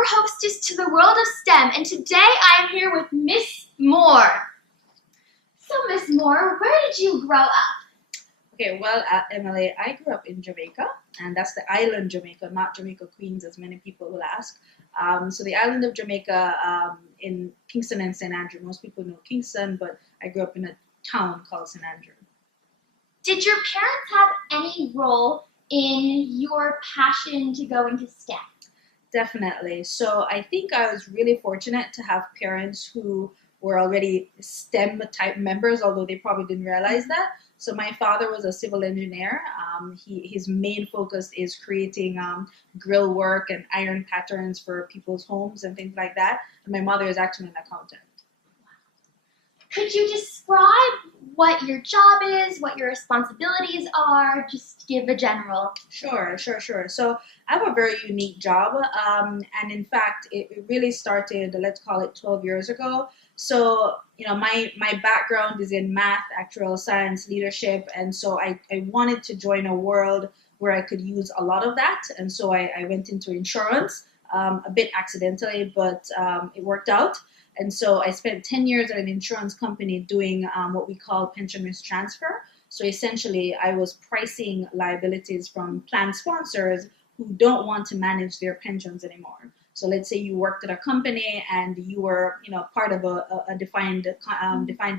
your hostess to the world of STEM, and today I am here with Miss Moore. So, Miss Moore, where did you grow up? Okay, well, Emily, I grew up in Jamaica, and that's the island Jamaica, not Jamaica Queens, as many people will ask. So the island of Jamaica in Kingston and St. Andrew. Most people know Kingston, but I grew up in a town called St. Andrew. Did your parents have any role in your passion to go into STEM? Definitely. So I think I was really fortunate to have parents who were already STEM type members, although they probably didn't realize that. So my father was a civil engineer. His main focus is creating grill work and iron patterns for people's homes and things like that. And my mother is actually an accountant. Could you describe what your job is, what your responsibilities are? Just give a general. Sure. So I have a very unique job. And in fact, it really started, let's call it 12 years ago. So, my background is in math, actuarial science, leadership. And so I wanted to join a world where I could use a lot of that. And so I went into insurance, a bit accidentally, but it worked out. And so I spent 10 years at an insurance company doing what we call pension risk transfer. So essentially, I was pricing liabilities from plan sponsors who don't want to manage their pensions anymore. So let's say you worked at a company and you were, part of a defined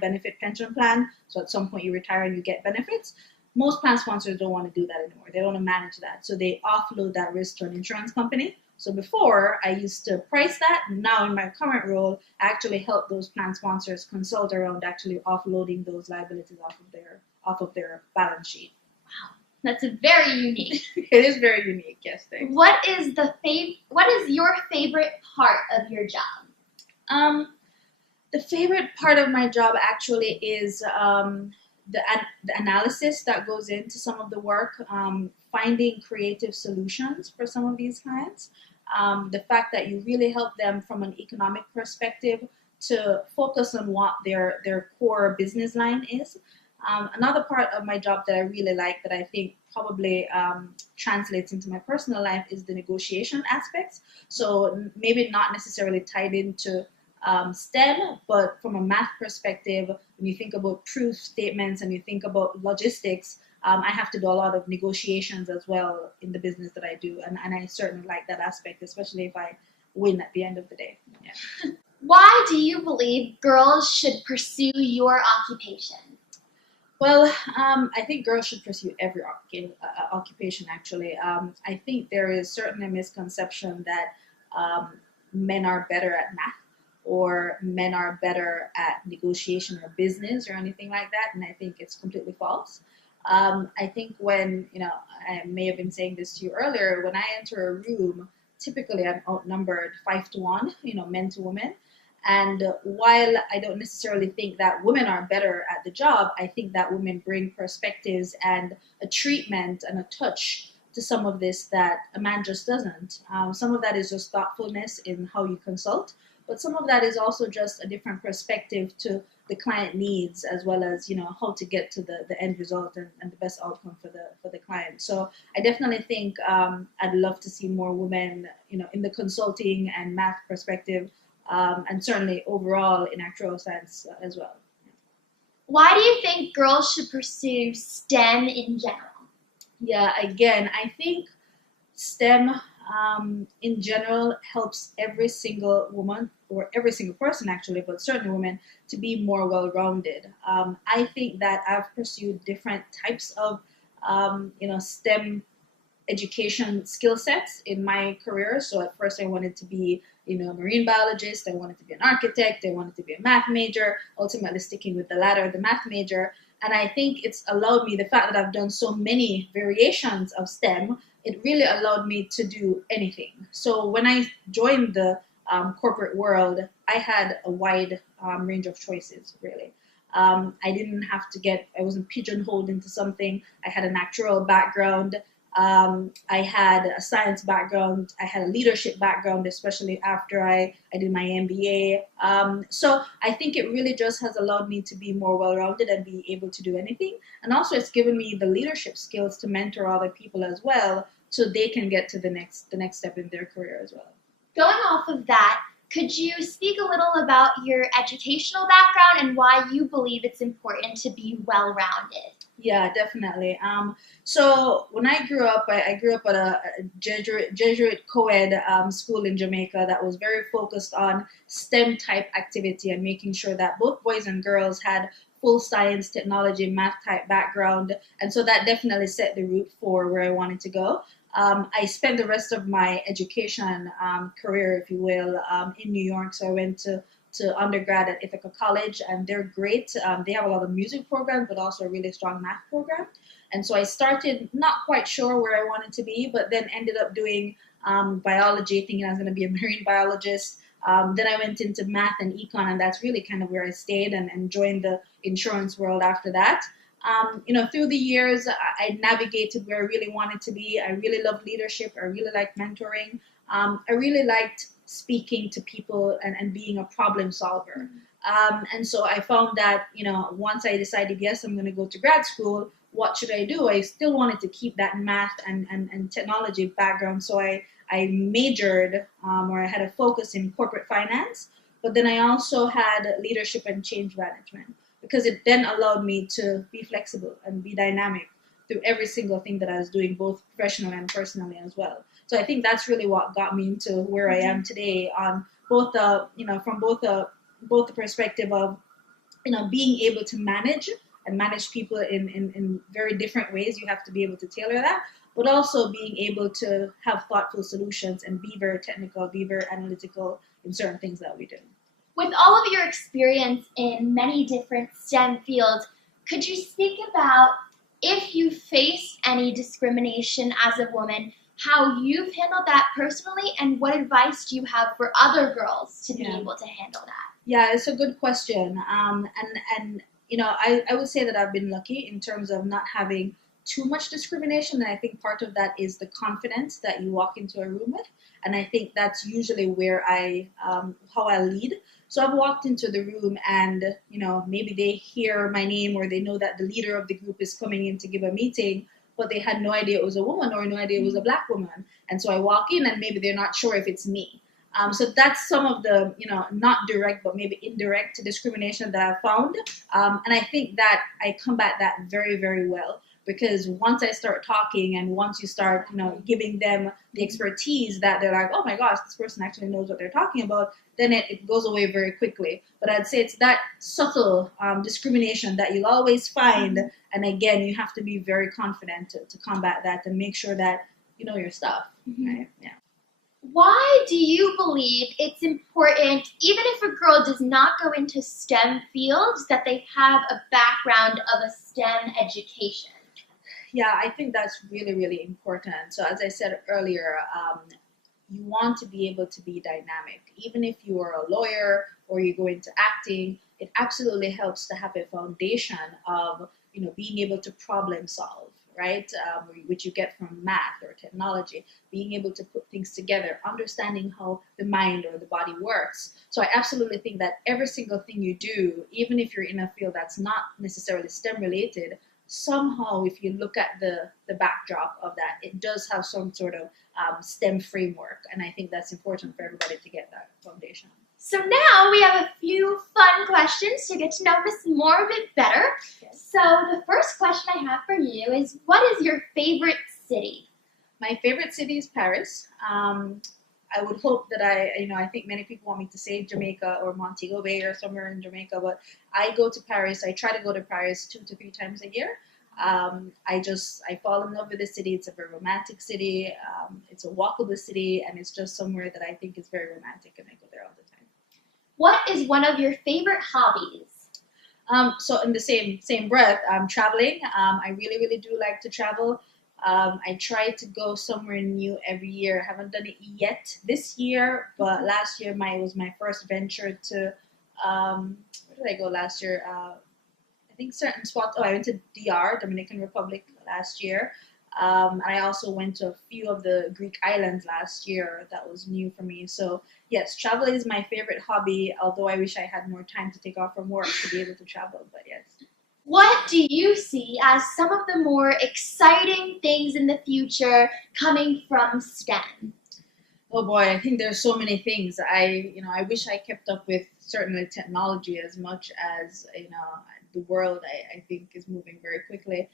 benefit pension plan. So at some point you retire and you get benefits. Most plan sponsors don't want to do that anymore. They don't want to manage that. So they offload that risk to an insurance company. So before, I used to price that. Now in my current role, I actually help those plan sponsors consult around actually offloading those liabilities off of their balance sheet. Wow, that's very unique. It is very unique, yes, thanks. What is your favorite part of your job? The favorite part of my job actually is the analysis that goes into some of the work, finding creative solutions for some of these clients. The fact that you really help them from an economic perspective to focus on what their core business line is. Another part of my job that I really like that I think probably translates into my personal life is the negotiation aspects. So maybe not necessarily tied into STEM, but from a math perspective, when you think about proof statements and you think about logistics, I have to do a lot of negotiations as well in the business that I do. And I certainly like that aspect, especially if I win at the end of the day. Yeah. Why do you believe girls should pursue your occupation? Well, I think girls should pursue every occupation, actually. I think there is certainly a misconception that men are better at math or men are better at negotiation or business or anything like that, and I think it's completely false. I think when, I may have been saying this to you earlier, when I enter a room, typically I'm outnumbered 5-1, men to women. And while I don't necessarily think that women are better at the job, I think that women bring perspectives and a treatment and a touch to some of this that a man just doesn't. Some of that is just thoughtfulness in how you consult, but some of that is also just a different perspective to the client needs, as well as how to get to the end result and the best outcome for the client. So I definitely think I'd love to see more women in the consulting and math perspective, and certainly overall in actuarial science as well. Why do you think girls should pursue STEM in general? Yeah, again, I think STEM in general helps every single woman or every single person actually, but certainly women, to be more well-rounded. I think that I've pursued different types of STEM education skill sets in my career. So at first I wanted to be a marine biologist, I wanted to be an architect, I wanted to be a math major, ultimately sticking with the latter, the math major. And I think it's allowed me, the fact that I've done so many variations of STEM, it really allowed me to do anything. So when I joined the corporate world, I had a wide range of choices, really. I didn't have to I wasn't pigeonholed into something. I had an actuarial background. I had a science background. I had a leadership background, especially after I did my MBA. So I think it really just has allowed me to be more well-rounded and be able to do anything. And also it's given me the leadership skills to mentor other people as well, so they can get to the next step in their career as well. Going off of that, could you speak a little about your educational background and why you believe it's important to be well-rounded? Yeah, definitely. So when I grew up, I grew up at a Jesuit co-ed school in Jamaica that was very focused on STEM type activity and making sure that both boys and girls had full science, technology, math type background. And so that definitely set the route for where I wanted to go. I spent the rest of my education career, if you will, in New York. So I went to undergrad at Ithaca College, and they're great. They have a lot of music programs, but also a really strong math program. And so I started not quite sure where I wanted to be, but then ended up doing biology, thinking I was going to be a marine biologist. Then I went into math and econ, and that's really kind of where I stayed and joined the insurance world after that. Through the years, I navigated where I really wanted to be. I really loved leadership. I really liked mentoring. I really liked speaking to people and being a problem solver. And so I found that, once I decided, yes, I'm going to go to grad school, what should I do? I still wanted to keep that math and technology background. So I majored or I had a focus in corporate finance, but then I also had leadership and change management because it then allowed me to be flexible and be dynamic through every single thing that I was doing, both professionally and personally as well. So I think that's really what got me into where I am today on both the, from both the perspective of, being able to manage people in very different ways. You have to be able to tailor that, but also being able to have thoughtful solutions and be very technical, be very analytical in certain things that we do. With all of your experience in many different STEM fields, could you speak about if you faced any discrimination as a woman, how you've handled that personally, and what advice do you have for other girls to be able to handle that? Yeah, it's a good question. I would say that I've been lucky in terms of not having too much discrimination, and I think part of that is the confidence that you walk into a room with, and I think that's usually where how I lead. So I've walked into the room and, maybe they hear my name or they know that the leader of the group is coming in to give a meeting, but they had no idea it was a woman or no idea it was a Black woman. And so I walk in and maybe they're not sure if it's me. So that's some of the, not direct, but maybe indirect discrimination that I've found. And I think that I combat that very, very well. Because once I start talking and once you start, giving them the expertise that they're like, oh my gosh, this person actually knows what they're talking about, then it goes away very quickly. But I'd say it's that subtle discrimination that you'll always find. And again, you have to be very confident to combat that and make sure that you know your stuff. Right? Yeah. Why do you believe it's important, even if a girl does not go into STEM fields, that they have a background of a STEM education? Yeah, I think that's really, really important. So as I said earlier, you want to be able to be dynamic. Even if you are a lawyer or you go into acting, it absolutely helps to have a foundation of, being able to problem solve, right? Which you get from math or technology, being able to put things together, understanding how the mind or the body works. So I absolutely think that every single thing you do, even if you're in a field that's not necessarily STEM related, somehow, if you look at the backdrop of that, it does have some sort of STEM framework. And I think that's important for everybody to get that foundation. So now we have a few fun questions to get to know Miss Moore a bit better. Yes. So the first question I have for you is, what is your favorite city? My favorite city is Paris. I would hope that I think many people want me to say Jamaica or Montego Bay or somewhere in Jamaica, but I go to Paris. I try to go to Paris 2 to 3 times a year. I fall in love with the city. It's a very romantic city. It's a walkable city, and it's just somewhere that I think is very romantic, and I go there all the time. What is one of your favorite hobbies? So in the same breath, traveling. I really, really do like to travel. I try to go somewhere new every year. I haven't done it yet this year, but last year was my first venture to, where did I go last year? I think certain spots. Oh, I went to DR, Dominican Republic last year. I also went to a few of the Greek islands last year. That was new for me. So yes, travel is my favorite hobby, although I wish I had more time to take off from work to be able to travel, but yes. What do you see as some of the more exciting things in the future coming from STEM? Oh boy, I think there's so many things. I wish I kept up with certainly technology as much as, the world, I think is moving very quickly.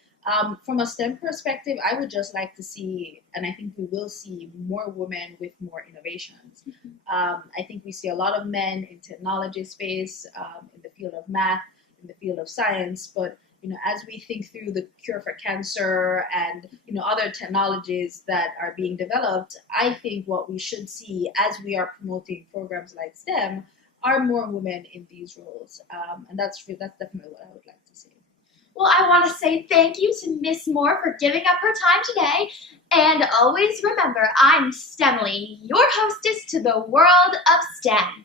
From a STEM perspective, I would just like to see, and I think we will see more women with more innovations. I think we see a lot of men in technology space, in the field of math, in the field of science, but as we think through the cure for cancer and other technologies that are being developed, I think what we should see as we are promoting programs like STEM are more women in these roles, and that's definitely what I would like to see. Well, I want to say thank you to Miss Moore for giving up her time today. And always remember, I'm STEMily, your hostess to the world of STEM.